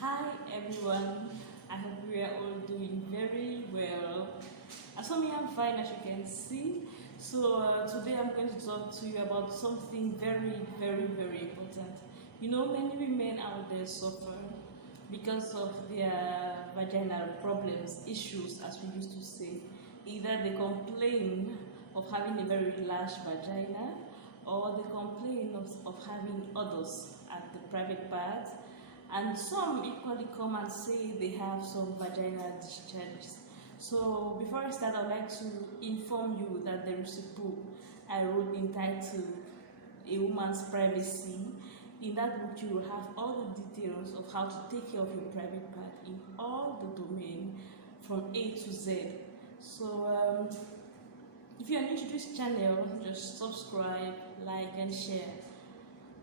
Hi everyone, I hope we are all doing very well. As for me, I'm fine as you can see. Today I'm going to talk to you about something very important. You know, many women out there suffer because of their vaginal problems, issues as we used to say. Either they complain of having a very large vagina, or they complain of having odors at the private part, and some equally come and say they have some vaginal discharges. So before I start, I'd like to inform you that there is a book I wrote entitled A Woman's Privacy. In that book, you will have all the details of how to take care of your private part in all the domain from A to Z. So if you are new to this channel, just subscribe, like and share.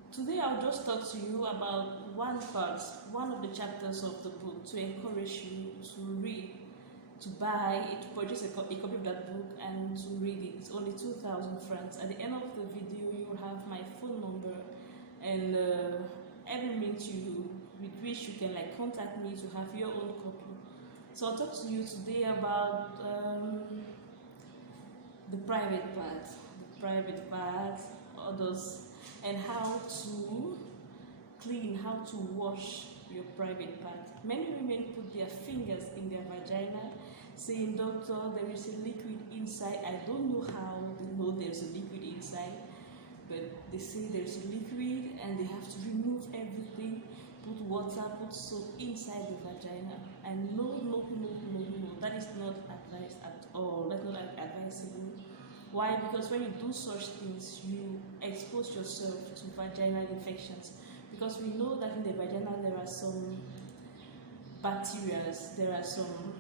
Today I'll just talk to you about one of the chapters of the book to encourage you to read, to buy it, to purchase a copy of that book and to read it. It's only 2,000 francs. At the end of the video, you will have my phone number and every means with which you can contact me to have your own copy. So I'll talk to you today about the private part, others, and how to clean, how to wash your private part. Many women put their fingers in their vagina saying, "Doctor, there is a liquid inside." I don't know how they know there's a liquid inside, but they say there's a liquid and they have to remove everything, put water, put soap inside the vagina. And no, that is not advised at all. That's not advisable. Why? Because when you do such things, you expose yourself to vaginal infections. Because we know that in the vagina there are some bacteria, there are some,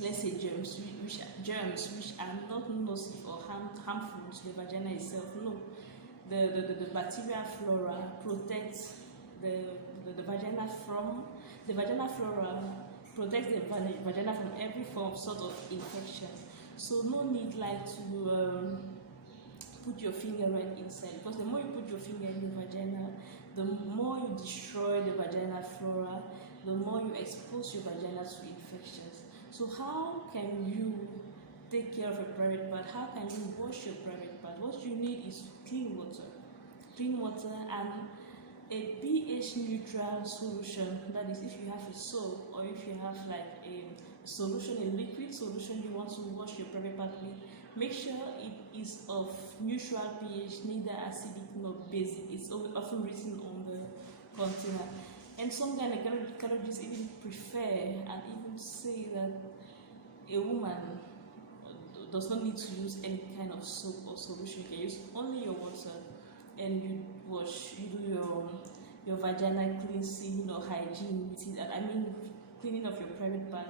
let's say, germs which are not nocive or harmful to the vagina itself. No, the bacteria flora protects the vagina from the vagina flora protects the vagina from every form sort of infection. So no need to put your finger right inside, because the more you put your finger in the vagina, the more you destroy the vaginal flora, the more you expose your vagina to infections. So how can you take care of your private part? How can you wash your private part? What you need is clean water and a pH neutral solution. That is, if you have a soap or if you have a solution, a liquid solution you want to wash your private part with, make sure it is of neutral pH, neither acidic nor basic. It's often written on the container. And some gynecologists even prefer and even say that a woman does not need to use any kind of soap or solution. You can use only your water and you wash, you do your vaginal cleansing or hygiene with it. I mean, cleaning of your private part.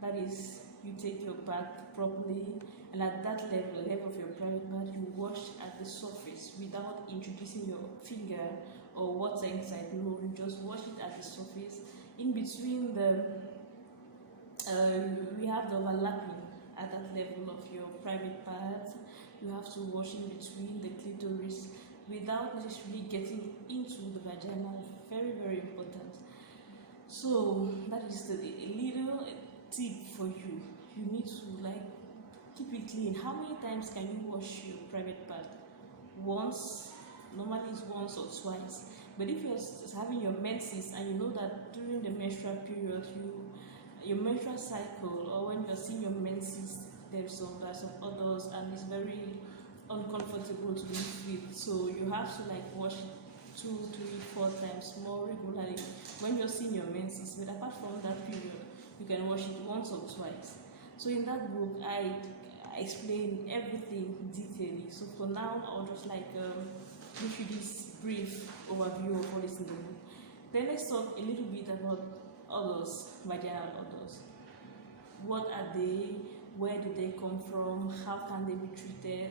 That is, you take your bath properly, and at that level of your private part, you wash at the surface without introducing your finger or water inside. No, you just wash it at the surface. In between we have the overlapping at that level of your private part. You have to wash in between the clitoris without necessarily getting into the vagina. Very important. So that is a little tip for you. You need to keep it clean. How many times can you wash your private part? Once. Normally it's once or twice. But if you're having your menses and you know that during the menstrual period, your menstrual cycle, or when you're seeing your menses, there's some odors and it's very uncomfortable to live with. So you have to wash it 2, 3, 4 times more regularly when you're seeing your menses. But apart from that period, you can wash it once or twice. So in that book, I explain everything detailedly. So for now, I'll just give you this brief overview of what is in the book. Then let's talk a little bit about odors, vaginal odors. What are they? Where do they come from? How can they be treated?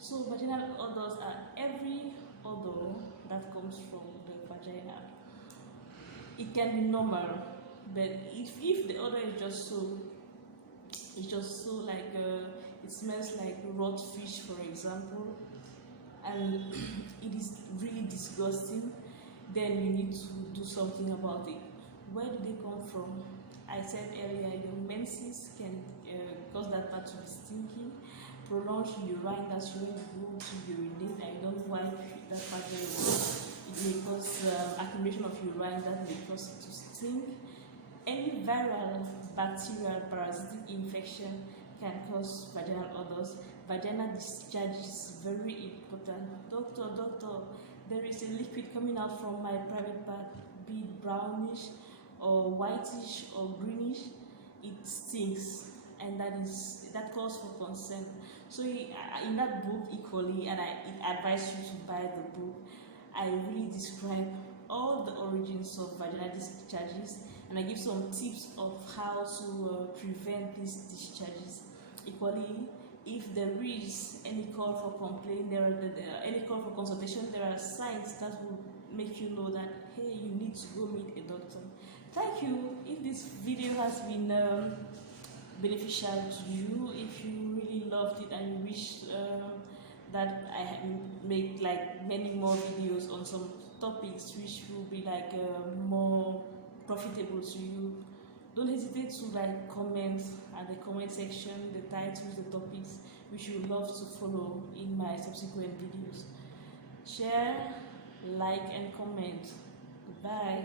So vaginal odors are every odor that comes from the vagina. It can be normal, but if the odor is just so it smells like rot fish, for example, and it is really disgusting, then you need to do something about it. Where do they come from? I said earlier, your menses can cause that part to be stinking. Prolonged urine, that's when you go to urinate and you don't wipe that part very well. It may cause accumulation of urine that may cause it to stink. Any viral, bacterial, parasitic infection can cause vaginal odors. Vaginal discharge is very important. Doctor, there is a liquid coming out from my private part, be it brownish or whitish or greenish. It stinks, and that calls for concern. So in that book equally, and I advise you to buy the book, I really describe all the origins of vaginal discharges, and I give some tips of how to prevent these discharges. Equally, if there is any call for complaint, any call for consultation, there are signs that will make you know that, hey, you need to go meet a doctor. Thank you. If this video has been beneficial to you, if you really loved it and you wish that I make like many more videos on some topics which will be like more profitable to you, don't hesitate to like comment at the comment section the titles, the topics which you would love to follow in my subsequent videos. Share, like and comment. Goodbye.